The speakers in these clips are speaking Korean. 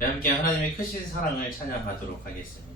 함께 하나님의 크신 사랑을 찬양하도록 하겠습니다.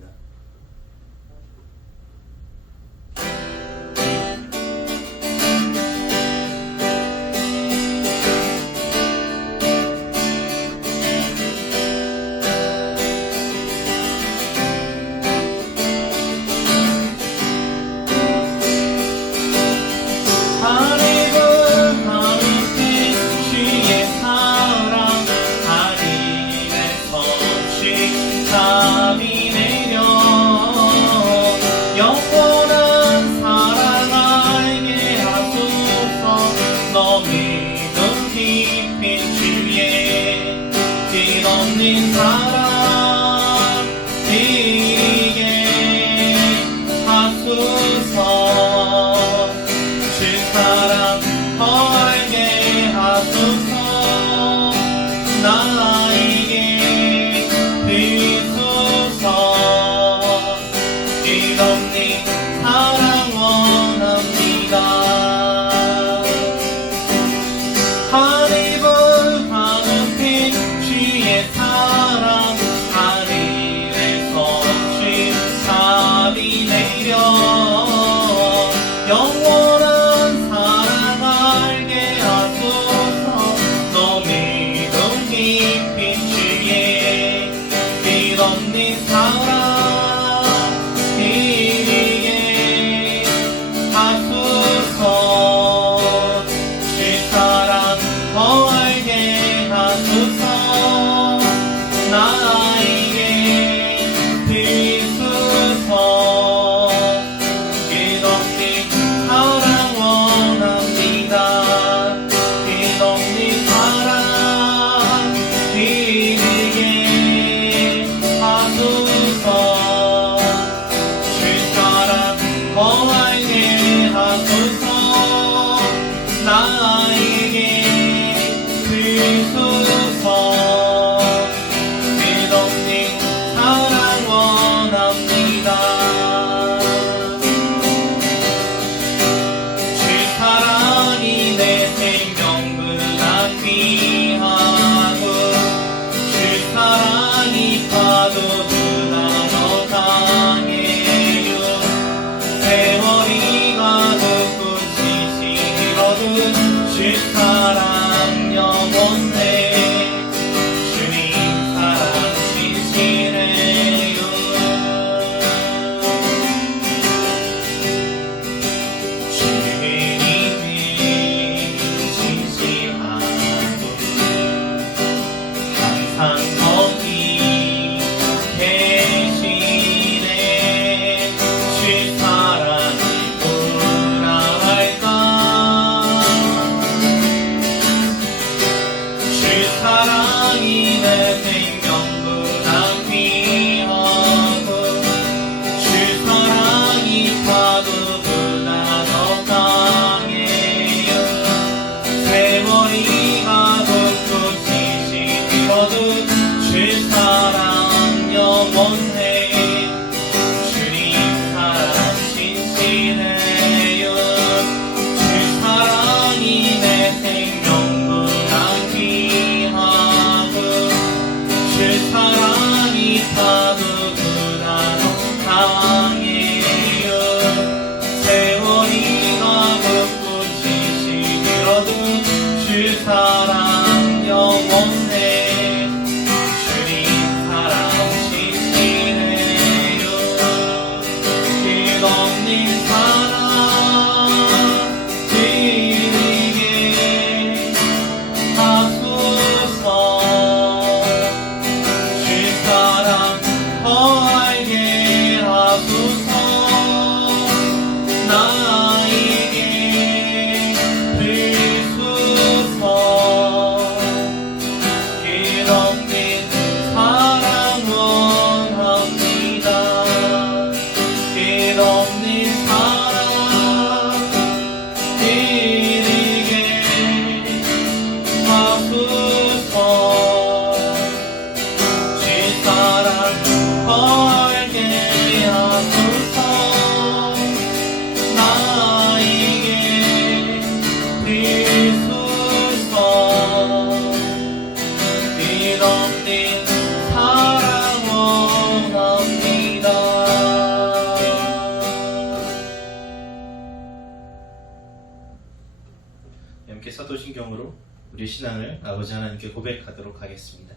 신앙을 아버지 하나님께 고백하도록 하겠습니다.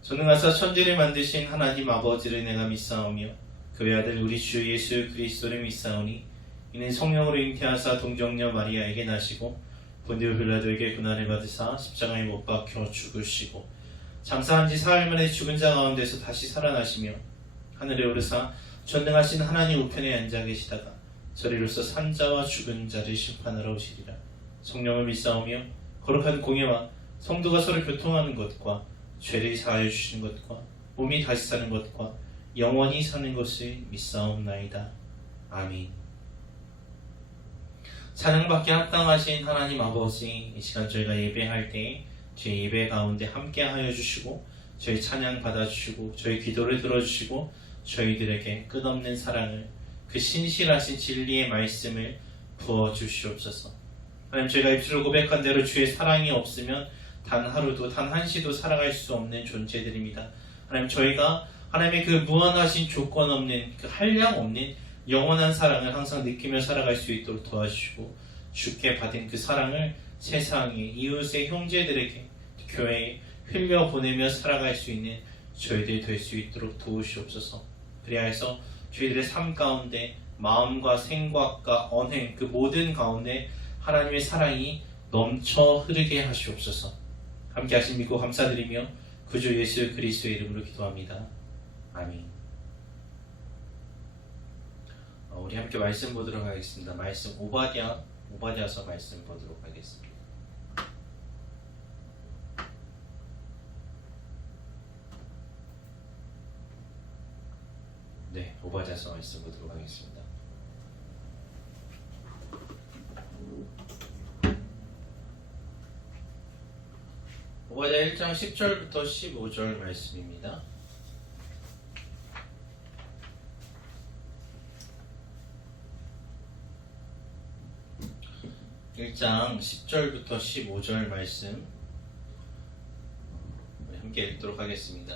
전능하사 천지를 만드신 하나님 아버지를 내가 믿사오며 그의 아들 우리 주 예수 그리스도를 믿사오니 이는 성령으로 잉태하사 동정녀 마리아에게 나시고 본디오 빌라도에게 고난을 받으사 십자가에 못 박혀 죽으시고 장사한 지 사흘 만에 죽은 자 가운데서 다시 살아나시며 하늘에 오르사 전능하신 하나님 우편에 앉아 계시다가 저리로서 산자와 죽은 자를 심판하러 오시리라. 성령을 믿사오며 거룩한 공예와 성도가 서로 교통하는 것과 죄를 사하여 주시는 것과 몸이 다시 사는 것과 영원히 사는 것을 믿사옵나이다. 아멘. 찬양받기 합당하신 하나님 아버지, 이 시간 저희가 예배할 때 저희 예배 가운데 함께 하여 주시고 저희 찬양 받아주시고 저희 기도를 들어주시고 저희들에게 끝없는 사랑을, 그 신실하신 진리의 말씀을 부어주시옵소서. 하나님, 저희가 입술로 고백한 대로 주의 사랑이 없으면 단 하루도 단 한시도 살아갈 수 없는 존재들입니다. 하나님, 저희가 하나님의 그 무한하신 조건 없는, 그 한량 없는 영원한 사랑을 항상 느끼며 살아갈 수 있도록 도와주시고 주께 받은 그 사랑을 세상에 이웃의 형제들에게 교회에 흘려보내며 살아갈 수 있는 저희들이 될 수 있도록 도우시옵소서. 그리하여서 저희들의 삶 가운데 마음과 생각과 언행, 그 모든 가운데 하나님의 사랑이 넘쳐 흐르게 하시옵소서. 함께 하신 믿고 감사드리며 구주 예수 그리스도의 이름으로 기도합니다. 아멘. 우리 함께 말씀 보도록 하겠습니다. 말씀 오바댜서 말씀 보도록 하겠습니다. 네, 오바댜서 말씀 보도록 하겠습니다. 오바댜 1장 10절부터 15절 말씀입니다. 1장 10절부터 15절 말씀 함께 읽도록 하겠습니다.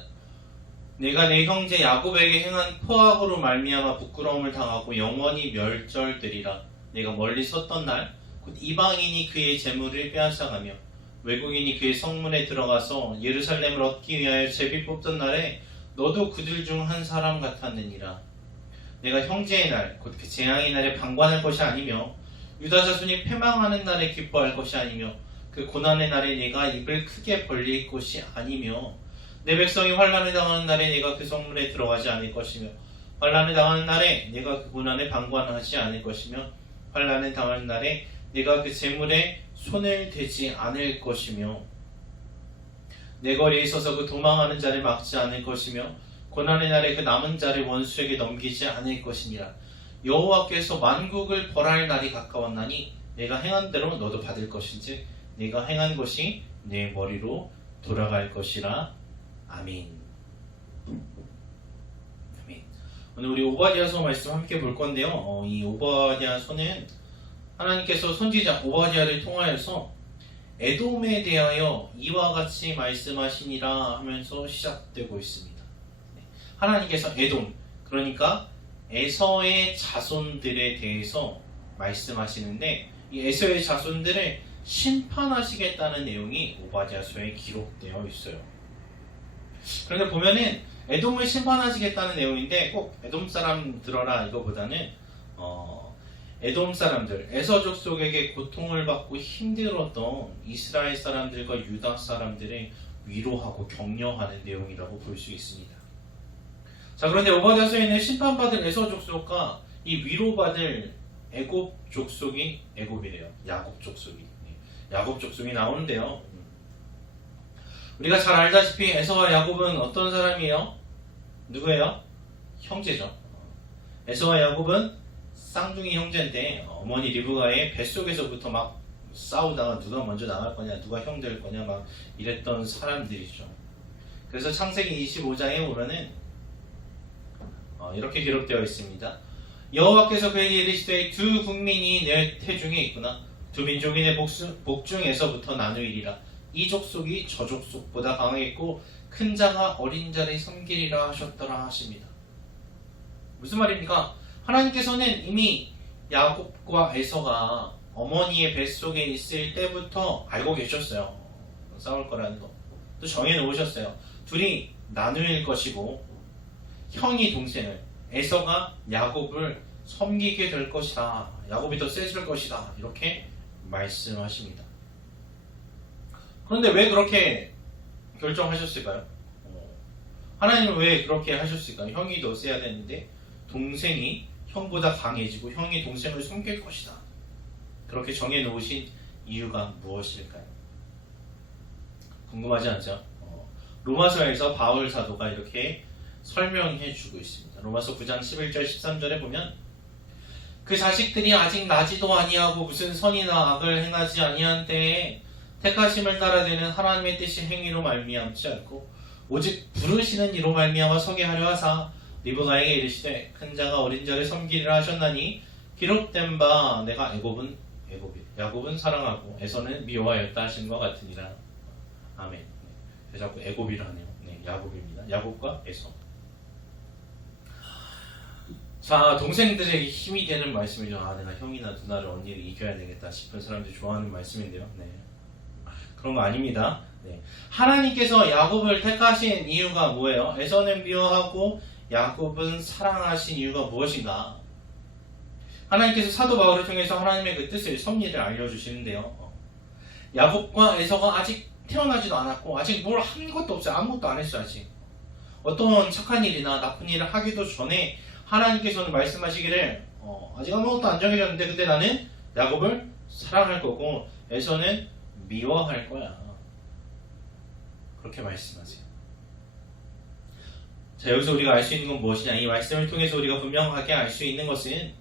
내가 내 형제 야곱에게 행한 포악으로 말미암아 부끄러움을 당하고 영원히 멸절되리라. 내가 멀리 섰던 날 곧 이방인이 그의 재물을 빼앗아가며 외국인이 그의 성문에 들어가서 예루살렘을 얻기 위하여 제비 뽑던 날에 너도 그들 중 한 사람 같았느니라. 내가 형제의 날 곧 그 재앙의 날에 방관할 것이 아니며 유다 자손이 패망하는 날에 기뻐할 것이 아니며 그 고난의 날에 내가 입을 크게 벌릴 것이 아니며 내 백성이 환난을 당하는 날에 내가 그 성문에 들어가지 않을 것이며 환난을 당하는 날에 내가 그 고난에 방관하지 않을 것이며 환난을 당하는 날에 내가 그 재물에 손을 대지 않을 것이며 내 거리에 있어서 그 도망하는 자를 막지 않을 것이며 고난의 날에 그 남은 자를 원수에게 넘기지 않을 것이니라. 여호와께서 만국을 벌할 날이 가까웠나니 내가 행한 대로 너도 받을 것인지 내가 행한 것이 내 머리로 돌아갈 것이라. 아멘. 아멘. 오늘 우리 오바댜서 말씀 함께 볼 건데요. 이 오바댜서는 하나님께서 선지자 오바댜를 통하여서 에돔에 대하여 이와 같이 말씀하시니라 하면서 시작되고 있습니다. 하나님께서 에돔, 그러니까 에서의 자손들에 대해서 말씀하시는데 이 에서의 자손들을 심판하시겠다는 내용이 오바댜서에 기록되어 있어요. 그런데 보면은 에돔을 심판하시겠다는 내용인데 꼭 에돔 사람 들어라 이거보다는 에돔 사람들, 에서 족속에게 고통을 받고 힘들었던 이스라엘 사람들과 유다 사람들을 위로하고 격려하는 내용이라고 볼 수 있습니다. 자, 그런데 오바댜서에는 심판받을 에서 족속과 이 위로받을 애굽 족속이 애굽이래요. 야곱 족속이. 야곱 족속이 나오는데요. 우리가 잘 알다시피 에서와 야곱은 어떤 사람이에요? 누구예요? 형제죠. 에서와 야곱은 쌍둥이 형제인데 어머니 리브가의 뱃속에서부터 막 싸우다가 누가 먼저 나갈 거냐, 누가 형 될 거냐 막 이랬던 사람들이죠. 그래서 창세기 25장에 보면은 이렇게 기록되어 있습니다. 여호와께서 그에게 이르시되 두 국민이 내 태중에 있구나. 두 민족이 내 복중에서부터 나누이리라. 이 족속이 저 족속보다 강하겠고 큰 자가 어린 자를 섬기리라 하셨더라 하십니다. 무슨 말입니까? 하나님께서는 이미 야곱과 에서가 어머니의 뱃속에 있을 때부터 알고 계셨어요. 싸울 거라는 거. 또 정해놓으셨어요. 둘이 나누일 것이고 형이 동생을, 에서가 야곱을 섬기게 될 것이다. 야곱이 더 세질 것이다. 이렇게 말씀하십니다. 그런데 왜 그렇게 결정하셨을까요? 하나님은 왜 그렇게 하셨을까요? 형이 더 세야 되는데 동생이 형보다 강해지고 형이 동생을 섬길 것이다. 그렇게 정해놓으신 이유가 무엇일까요? 궁금하지 않죠? 로마서에서 바울 사도가 이렇게 설명해 주고 있습니다. 로마서 9장 11절 13절에 보면 그 자식들이 아직 나지도 아니하고 무슨 선이나 악을 행하지 아니한 때에 택하심을 따라되는 하나님의 뜻이 행위로 말미암지 않고 오직 부르시는 이로 말미암아 서게 하려 하사 리브가에게 이르시되 큰 자가 어린 자를 섬기리라 하셨나니 기록된 바 내가 야곱은 사랑하고 에서는 미워하였다 하신 것 같으니라. 아멘. 네, 자꾸 애굽이라 하네요. 네, 야곱입니다. 야곱과 에서. 자, 동생들에게 힘이 되는 말씀이죠. 내가 형이나 누나를, 언니를 이겨야 되겠다 싶은 사람들이 좋아하는 말씀인데요. 네. 그런 거 아닙니다. 네. 하나님께서 야곱을 택하신 이유가 뭐예요? 에서는 미워하고 야곱은 사랑하신 이유가 무엇인가? 하나님께서 사도 바울을 통해서 하나님의 그 뜻을, 섭리를 알려주시는데요. 야곱과 에서가 아직 태어나지도 않았고 아직 뭘 한 것도 없어요. 아무것도 안 했어요. 아직. 어떤 착한 일이나 나쁜 일을 하기도 전에 하나님께서는 말씀하시기를 아직 아무것도 안 정해졌는데 근데 나는 야곱을 사랑할 거고 에서는 미워할 거야. 그렇게 말씀하세요. 자, 여기서 우리가 알 수 있는 건 무엇이냐? 이 말씀을 통해서 우리가 분명하게 알 수 있는 것은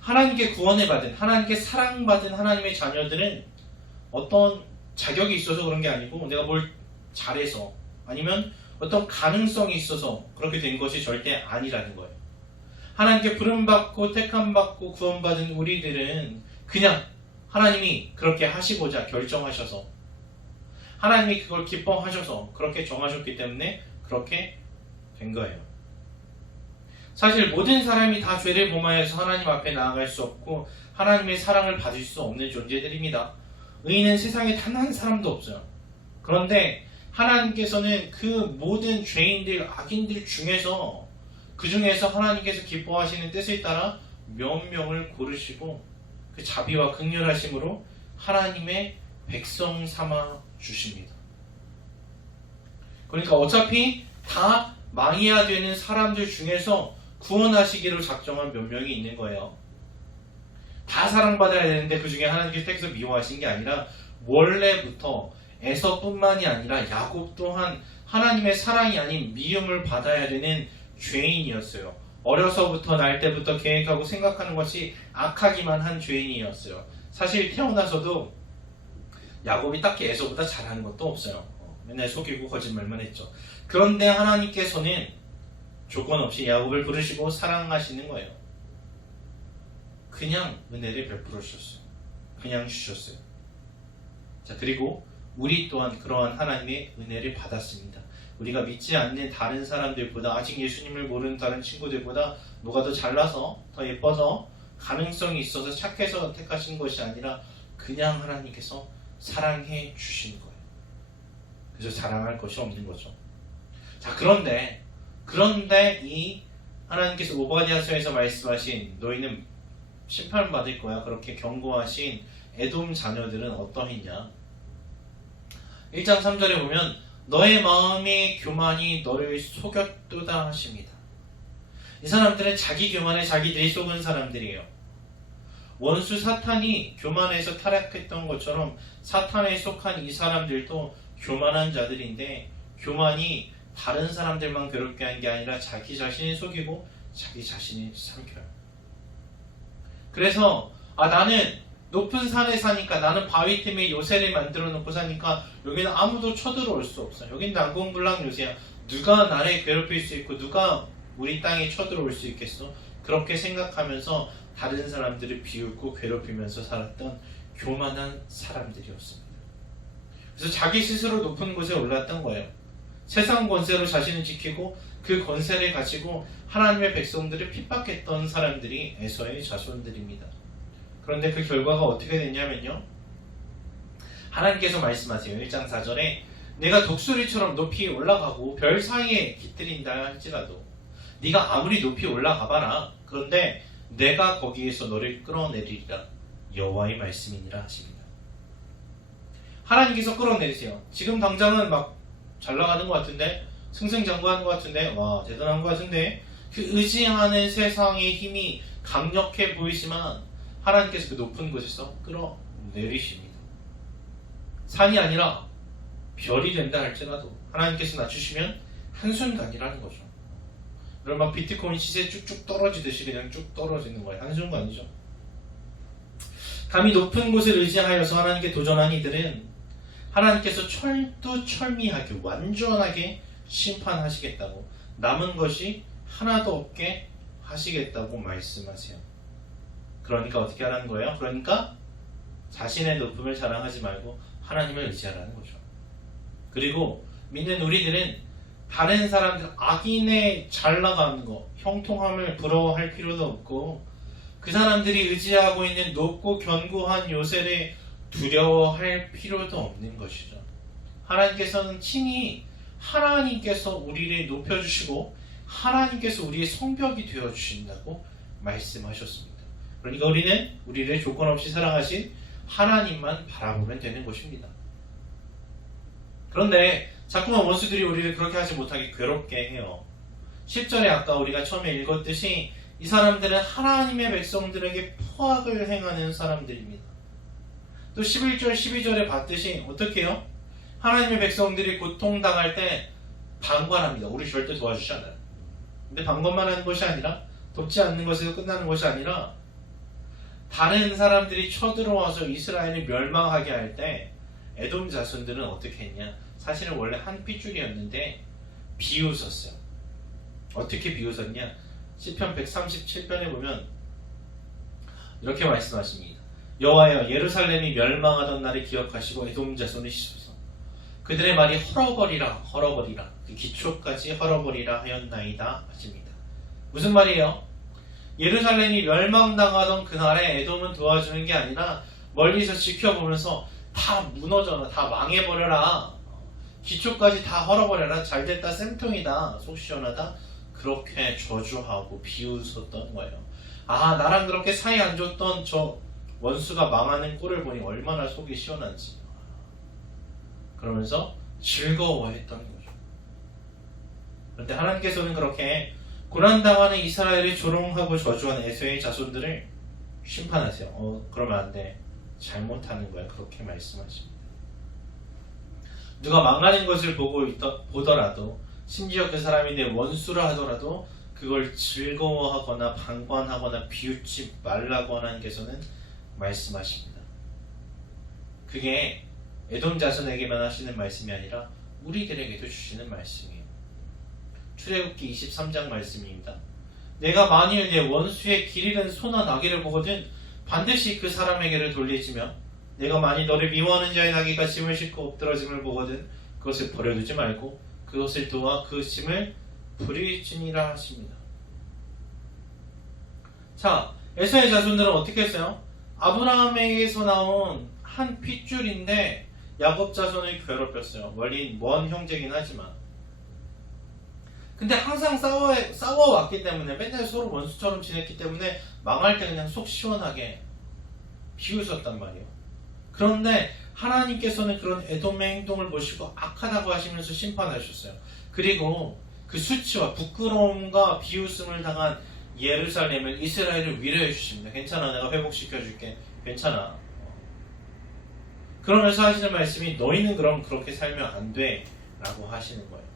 하나님께 구원을 받은, 하나님께 사랑받은 하나님의 자녀들은 어떤 자격이 있어서 그런 게 아니고 내가 뭘 잘해서 아니면 어떤 가능성이 있어서 그렇게 된 것이 절대 아니라는 거예요. 하나님께 부름받고 택함받고 구원받은 우리들은 그냥 하나님이 그렇게 하시고자 결정하셔서 하나님이 그걸 기뻐하셔서 그렇게 정하셨기 때문에 그렇게 된 거예요. 사실 모든 사람이 다 죄를 범하여서 하나님 앞에 나아갈 수 없고 하나님의 사랑을 받을 수 없는 존재들입니다. 의인은 세상에 단 한 사람도 없어요. 그런데 하나님께서는 그 모든 죄인들, 악인들 중에서 그 중에서 하나님께서 기뻐하시는 뜻에 따라 몇 명을 고르시고 그 자비와 긍휼하심으로 하나님의 백성 삼아 주십니다. 그러니까 어차피 다 망해야 되는 사람들 중에서 구원하시기로 작정한 몇 명이 있는 거예요. 다 사랑받아야 되는데 그 중에 하나님께서 택해서 미워하신 게 아니라 원래부터 에서뿐만이 아니라 야곱 또한 하나님의 사랑이 아닌 미움을 받아야 되는 죄인이었어요. 어려서부터 날 때부터 계획하고 생각하는 것이 악하기만 한 죄인이었어요. 사실 태어나서도 야곱이 딱히 에서보다 잘하는 것도 없어요. 맨날 속이고 거짓말만 했죠. 그런데 하나님께서는 조건 없이 야곱을 부르시고 사랑하시는 거예요. 그냥 은혜를 베풀어 주셨어요. 그냥 주셨어요. 자, 그리고 우리 또한 그러한 하나님의 은혜를 받았습니다. 우리가 믿지 않는 다른 사람들보다 아직 예수님을 모르는 다른 친구들보다 누가 더 잘나서 더 예뻐서 가능성이 있어서 착해서 택하신 것이 아니라 그냥 하나님께서 사랑해 주신 거예요. 그래서 자랑할 것이 없는 거죠. 자, 그런데 이 하나님께서 오바댜서에서 말씀하신 너희는 심판받을 거야 그렇게 경고하신 에돔 자녀들은 어떠했냐? 1장 3절에 보면 너의 마음의 교만이 너를 속였도다 하십니다. 이 사람들은 자기 교만에 자기들이 속은 사람들이에요. 원수 사탄이 교만해서 타락했던 것처럼 사탄에 속한 이 사람들도 교만한 자들인데 교만이 다른 사람들만 괴롭게 한 게 아니라 자기 자신을 속이고 자기 자신을 삼켜요. 그래서 나는 높은 산에 사니까 나는 바위 틈에 요새를 만들어 놓고 사니까 여기는 아무도 쳐들어올 수 없어. 여긴 난공불락 요새야. 누가 나를 괴롭힐 수 있고 누가 우리 땅에 쳐들어올 수 있겠어? 그렇게 생각하면서 다른 사람들을 비웃고 괴롭히면서 살았던 교만한 사람들이었습니다. 그래서 자기 스스로 높은 곳에 올랐던 거예요. 세상 권세로 자신을 지키고 그 권세를 가지고 하나님의 백성들을 핍박했던 사람들이 에서의 자손들입니다. 그런데 그 결과가 어떻게 됐냐면요. 하나님께서 말씀하세요. 1장 4절에 내가 독수리처럼 높이 올라가고 별 사이에 깃들인다 할지라도 네가 아무리 높이 올라가 봐라. 그런데 내가 거기에서 너를 끌어내리리라. 여호와의 말씀이니라 하십니다. 하나님께서 끌어내리세요. 지금 당장은 막 잘 나가는 것 같은데, 승승장구하는 것 같은데, 와 대단한 것 같은데, 그 의지하는 세상의 힘이 강력해 보이지만 하나님께서 그 높은 곳에서 끌어내리십니다. 산이 아니라 별이 된다 할지라도 하나님께서 낮추시면 한순간이라는 거죠. 여러분 막 비트코인 시세 쭉쭉 떨어지듯이 그냥 쭉 떨어지는 거예요. 한순간이죠. 감히 높은 곳을 의지하여서 하나님께 도전한 이들은 하나님께서 철두철미하게 완전하게 심판하시겠다고, 남은 것이 하나도 없게 하시겠다고 말씀하세요. 그러니까 어떻게 하라는 거예요? 그러니까 자신의 높음을 자랑하지 말고 하나님을 의지하라는 거죠. 그리고 믿는 우리들은 다른 사람들, 악인의 잘 나가는 거, 형통함을 부러워할 필요도 없고, 그 사람들이 의지하고 있는 높고 견고한 요새를 두려워할 필요도 없는 것이죠. 하나님께서는 친히 하나님께서 우리를 높여주시고 하나님께서 우리의 성벽이 되어주신다고 말씀하셨습니다. 그러니까 우리는 우리를 조건 없이 사랑하신 하나님만 바라보면 되는 것입니다. 그런데 자꾸만 원수들이 우리를 그렇게 하지 못하게 괴롭게 해요. 10절에 아까 우리가 처음에 읽었듯이 이 사람들은 하나님의 백성들에게 포악을 행하는 사람들입니다. 또 11절, 12절에 봤듯이 어떻게 해요? 하나님의 백성들이 고통당할 때 방관합니다. 우리 절대 도와주지 않아요. 근데 방관만 하는 것이 아니라, 돕지 않는 것에서 끝나는 것이 아니라, 다른 사람들이 쳐들어와서 이스라엘을 멸망하게 할 때 에돔 자손들은 어떻게 했냐? 사실은 원래 한 핏줄이었는데 비웃었어요. 어떻게 비웃었냐? 시편 137편에 보면 이렇게 말씀하십니다. 여호와여, 예루살렘이 멸망하던 날을 기억하시고 에돔 자손을 씻소서. 그들의 말이 헐어버리라 그 기초까지 헐어버리라 하였나이다 하십니다. 무슨 말이에요? 예루살렘이 멸망당하던 그날에 에돔은 도와주는 게 아니라 멀리서 지켜보면서 다 무너져라, 다 망해버려라, 기초까지 다 헐어버려라, 잘됐다, 쌤통이다, 속 시원하다, 그렇게 저주하고 비웃었던 거예요. 아, 나랑 그렇게 사이 안 좋던 저 원수가 망하는 꼴을 보니 얼마나 속이 시원한지, 그러면서 즐거워했던 거죠. 그런데 하나님께서는 그렇게 고난당하는 이스라엘을 조롱하고 저주한 에서의 자손들을 심판하세요. 그러면 안 돼, 잘못하는 거야, 그렇게 말씀하십니다. 누가 망하는 것을 보더라도, 심지어 그 사람이 내 원수라 하더라도 그걸 즐거워하거나 방관하거나 비웃지 말라고 하나님께서는 말씀하십니다. 그게 에돔 자손에게만 하시는 말씀이 아니라 우리들에게도 주시는 말씀이에요. 출애굽기 23장 말씀입니다. 내가 만일 내 원수의 길 잃은 소나 나귀를 보거든 반드시 그 사람에게를 돌리지며, 내가 만일 너를 미워하는 자의 나귀가 짐을 싣고 엎드러짐을 보거든 그것을 버려두지 말고 그것을 도와 그 짐을 부릴지니라 하십니다. 자, 에서의 자손들은 어떻게 했어요? 아브라함에게서 나온 한 핏줄인데 야곱 자손을 괴롭혔어요. 먼 형제긴 하지만. 근데 항상 싸워왔기 때문에, 맨날 서로 원수처럼 지냈기 때문에 망할 때 그냥 속 시원하게 비웃었단 말이에요. 그런데 하나님께서는 그런 에돔의 행동을 보시고 악하다고 하시면서 심판하셨어요. 그리고 그 수치와 부끄러움과 비웃음을 당한 예루살렘을, 이스라엘을 위로해 주십니다. 괜찮아, 내가 회복시켜줄게. 괜찮아. 그러면서 하시는 말씀이 너희는 그럼 그렇게 살면 안 돼 라고 하시는 거예요.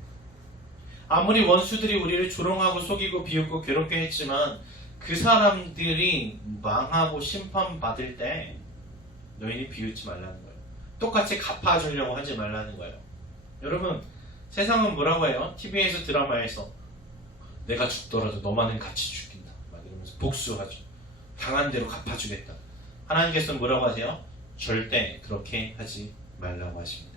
아무리 원수들이 우리를 조롱하고 속이고 비웃고 괴롭게 했지만 그 사람들이 망하고 심판받을 때 너희는 비웃지 말라는 거예요. 똑같이 갚아주려고 하지 말라는 거예요. 여러분, 세상은 뭐라고 해요? TV에서 드라마에서 내가 죽더라도 너만은 같이 죽인다 막 이러면서 복수하죠. 당한 대로 갚아주겠다. 하나님께서는 뭐라고 하세요? 절대 그렇게 하지 말라고 하십니다.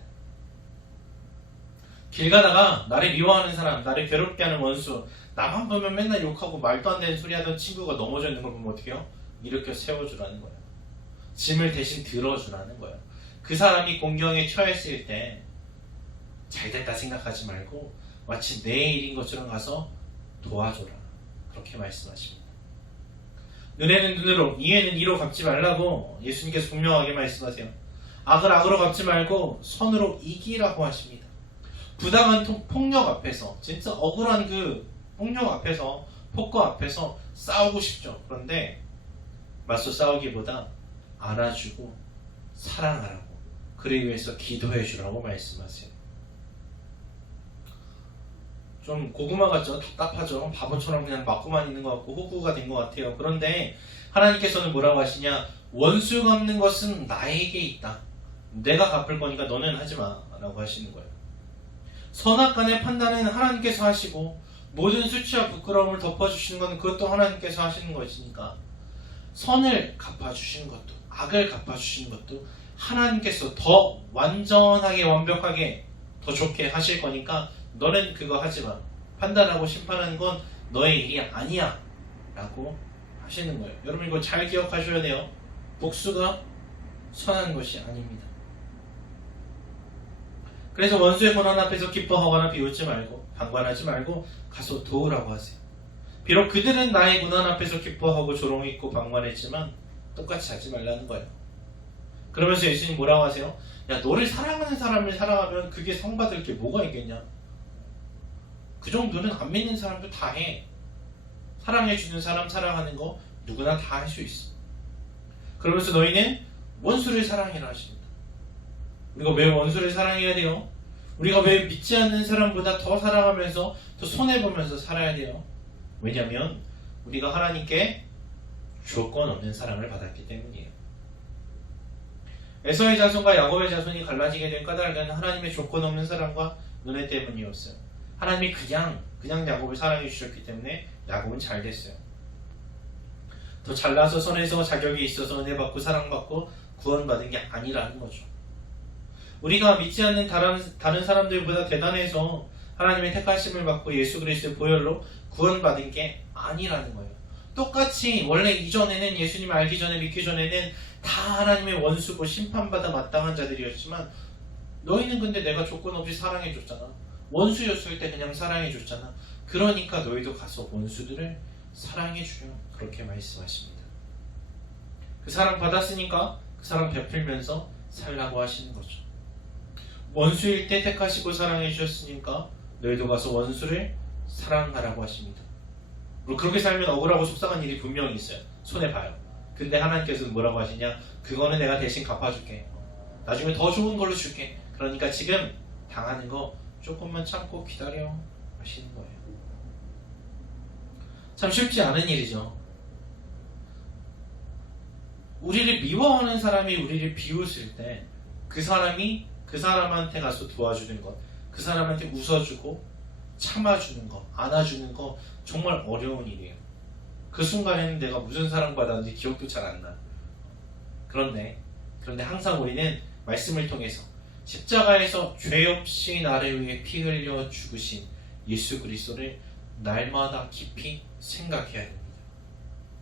길 가다가 나를 미워하는 사람, 나를 괴롭게 하는 원수, 나만 보면 맨날 욕하고 말도 안 되는 소리 하던 친구가 넘어져 있는 걸 보면 어떻게 해요? 일으켜 세워주라는 거예요. 짐을 대신 들어주라는 거예요. 그 사람이 공경에 처했을 때 잘됐다 생각하지 말고 마치 내 일인 것처럼 가서 도와줘라. 그렇게 말씀하십니다. 눈에는 눈으로, 이에는 이로 갚지 말라고 예수님께서 분명하게 말씀하세요. 악을 악으로 갚지 말고 선으로 이기라고 하십니다. 부당한 폭력 앞에서, 진짜 억울한 그 폭력 앞에서, 폭거 앞에서 싸우고 싶죠. 그런데 맞서 싸우기보다 안아주고 사랑하라고, 그를 위해서 기도해 주라고 말씀하세요. 좀 고구마 같죠? 답답하죠? 바보처럼 그냥 맞고만 있는 것 같고 호구가 된 것 같아요. 그런데 하나님께서는 뭐라고 하시냐? 원수 갚는 것은 나에게 있다. 내가 갚을 거니까 너는 하지 마 라고 하시는 거예요. 선악간의 판단은 하나님께서 하시고 모든 수치와 부끄러움을 덮어주시는 건 그것도 하나님께서 하시는 것이니까 선을 갚아주시는 것도 악을 갚아주시는 것도 하나님께서 더 완전하게 완벽하게 더 좋게 하실 거니까 너는 그거 하지 마. 판단하고 심판하는 건 너의 일이 아니야 라고 하시는 거예요. 여러분 이거 잘 기억하셔야 돼요. 복수가 선한 것이 아닙니다. 그래서 원수의 고난 앞에서 기뻐하거나 비웃지 말고 방관하지 말고 가서 도우라고 하세요. 비록 그들은 나의 고난 앞에서 기뻐하고 조롱했고 방관했지만 똑같이 하지 말라는 거예요. 그러면서 예수님 뭐라고 하세요? 야, 너를 사랑하는 사람을 사랑하면 그게 상 받을 게 뭐가 있겠냐? 그 정도는 안 믿는 사람도 다 해. 사랑해주는 사람 사랑하는 거 누구나 다 할 수 있어. 그러면서 너희는 원수를 사랑해라 하십니다. 우리가 왜 원수를 사랑해야 돼요? 우리가 왜 믿지 않는 사람보다 더 사랑하면서 더 손해보면서 살아야 돼요? 왜냐하면 우리가 하나님께 조건 없는 사랑을 받았기 때문이에요. 에서의 자손과 야곱의 자손이 갈라지게 된 까닭은 하나님의 조건 없는 사랑과 은혜 때문이었어요. 하나님이 그냥 야곱을 사랑해 주셨기 때문에 야곱은 잘 됐어요. 더 잘나서 선해서 자격이 있어서 은혜 받고 사랑받고 구원받은 게 아니라는 거죠. 우리가 믿지 않는 다른 사람들보다 대단해서 하나님의 택하심을 받고 예수 그리스도의 보혈로 구원받은 게 아니라는 거예요. 똑같이 원래 이전에는 예수님 알기 전에 믿기 전에는 다 하나님의 원수고 심판받아 마땅한 자들이었지만 너희는 근데 내가 조건 없이 사랑해줬잖아. 원수였을 때 그냥 사랑해줬잖아. 그러니까 너희도 가서 원수들을 사랑해주려, 그렇게 말씀하십니다. 그 사랑 받았으니까 그 사랑 베풀면서 살라고 하시는 거죠. 원수일 때 택하시고 사랑해 주셨으니까 너희도 가서 원수를 사랑하라고 하십니다. 물론 그렇게 살면 억울하고 속상한 일이 분명히 있어요. 손해봐요. 근데 하나님께서는 뭐라고 하시냐? 그거는 내가 대신 갚아줄게. 나중에 더 좋은 걸로 줄게. 그러니까 지금 당하는 거 조금만 참고 기다려 하시는 거예요. 참 쉽지 않은 일이죠. 우리를 미워하는 사람이 우리를 비웃을 때 그 사람이 그 사람한테 가서 도와주는 것, 그 사람한테 웃어주고 참아주는 것, 안아주는 것 정말 어려운 일이에요. 그 순간에는 내가 무슨 사랑받았는지 기억도 잘 안 나. 그런데 항상 우리는 말씀을 통해서 십자가에서 죄 없이 나를 위해 피 흘려 죽으신 예수 그리스도를 날마다 깊이 생각해야 됩니다.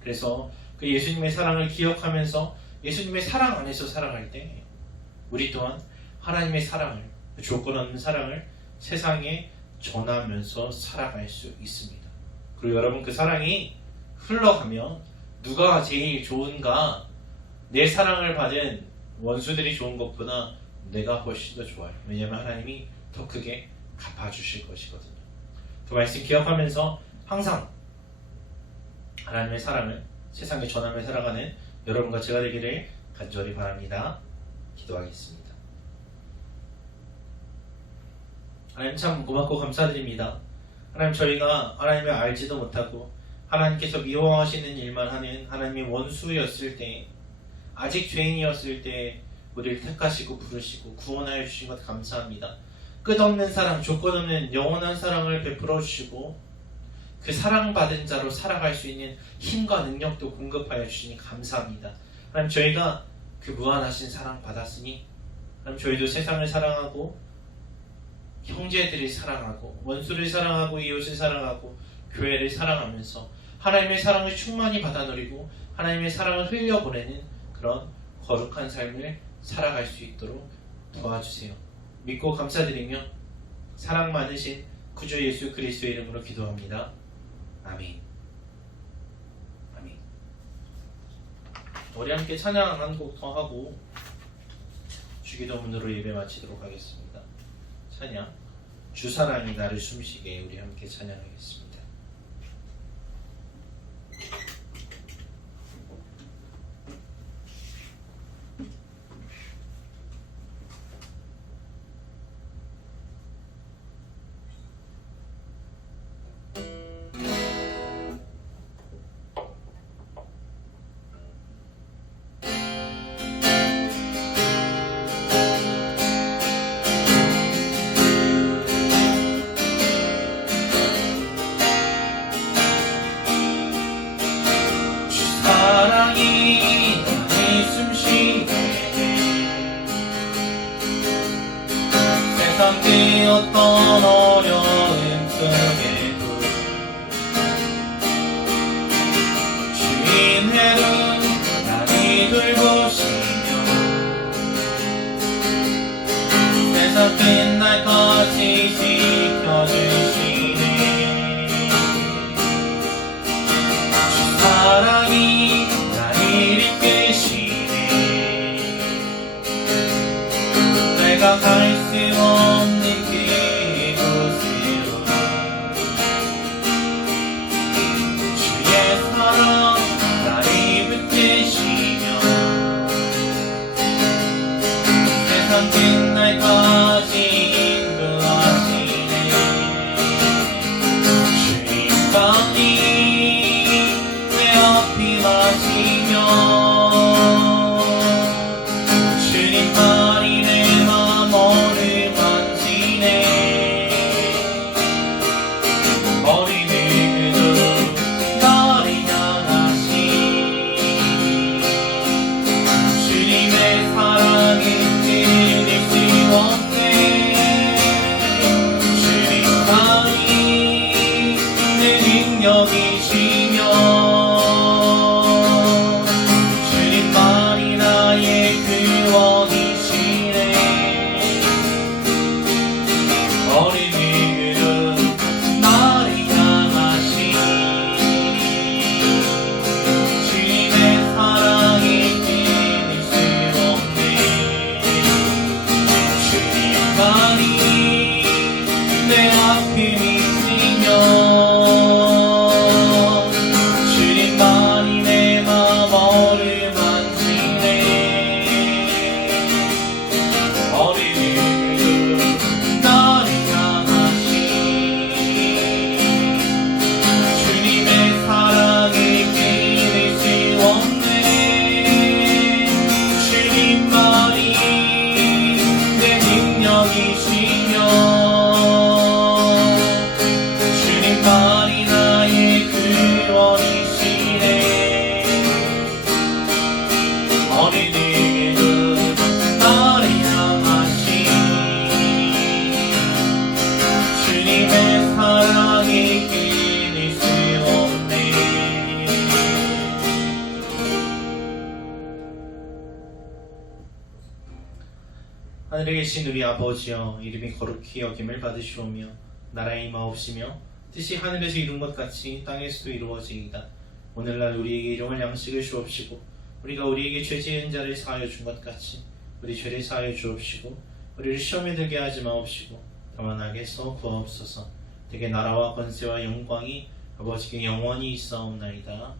그래서 그 예수님의 사랑을 기억하면서 예수님의 사랑 안에서 살아갈 때 우리 또한 하나님의 사랑을, 조건 없는 사랑을 세상에 전하면서 살아갈 수 있습니다. 그리고 여러분 그 사랑이 흘러가면 누가 제일 좋은가? 내 사랑을 받은 원수들이 좋은 것보다 내가 훨씬 더 좋아요. 왜냐하면 하나님이 더 크게 갚아주실 것이거든요. 그 말씀 기억하면서 항상 하나님의 사랑을 세상에 전하며 살아가는 여러분과 제가 되기를 간절히 바랍니다. 기도하겠습니다. 하나님 참 고맙고 감사드립니다. 하나님 저희가 하나님을 알지도 못하고 하나님께서 미워하시는 일만 하는 하나님의 원수였을 때, 아직 죄인이었을 때 우리를 택하시고 부르시고 구원하여 주신 것 감사합니다. 끝없는 사랑, 조건 없는 영원한 사랑을 베풀어 주시고 그 사랑받은 자로 살아갈 수 있는 힘과 능력도 공급하여 주시니 감사합니다. 하나님 저희가 그 무한하신 사랑 받았으니 하나님 저희도 세상을 사랑하고 형제들을 사랑하고 원수를 사랑하고 이웃을 사랑하고 교회를 사랑하면서 하나님의 사랑을 충만히 받아 누리고 하나님의 사랑을 흘려보내는 그런 거룩한 삶을 살아갈 수 있도록 도와주세요. 믿고 감사드리며 사랑 많으신 구주 예수 그리스도의 이름으로 기도합니다. 아멘. 아멘. 우리 함께 찬양 한 곡 더 하고 주기도문으로 예배 마치도록 하겠습니다. 찬양 주 사랑이 나를 숨쉬게 우리 함께 찬양하겠습니다. 어떤 어려움 속에도 주인회는 나를 돌보시며 세상 끝날까지 지켜주시네. 주 사랑이 나를 이끄시네. 내가 갈 수 없는 끝날까지 인도하시네. 주님만이 내 앞이 마시며 주님만이 내 맘을 만지네. 머리를 그저 나를 향하시 주님의 사랑이 여기시며 주님만이 나의 구원이시네. 어린이들은 나를 향하시 주님의 사랑이 끊을 수 없네. 주님만이 내 앞을 이시며 하늘에 계신 우리 아버지여, 이름이 거룩히 여김을 받으시오며 나라의 임하옵시며 뜻이 하늘에서 이룬 것 같이 땅에서도 이루어지이다. 오늘날 우리에게 일용할 양식을 주옵시고 우리가 우리에게 죄 지은 자를 사하여 준 것 같이 우리 죄를 사하여 주옵시고 우리를 시험에 들게 하지 마옵시고 다만 악에서 구하옵소서. 되게 나라와 권세와 영광이 아버지께 영원히 있사옵나이다.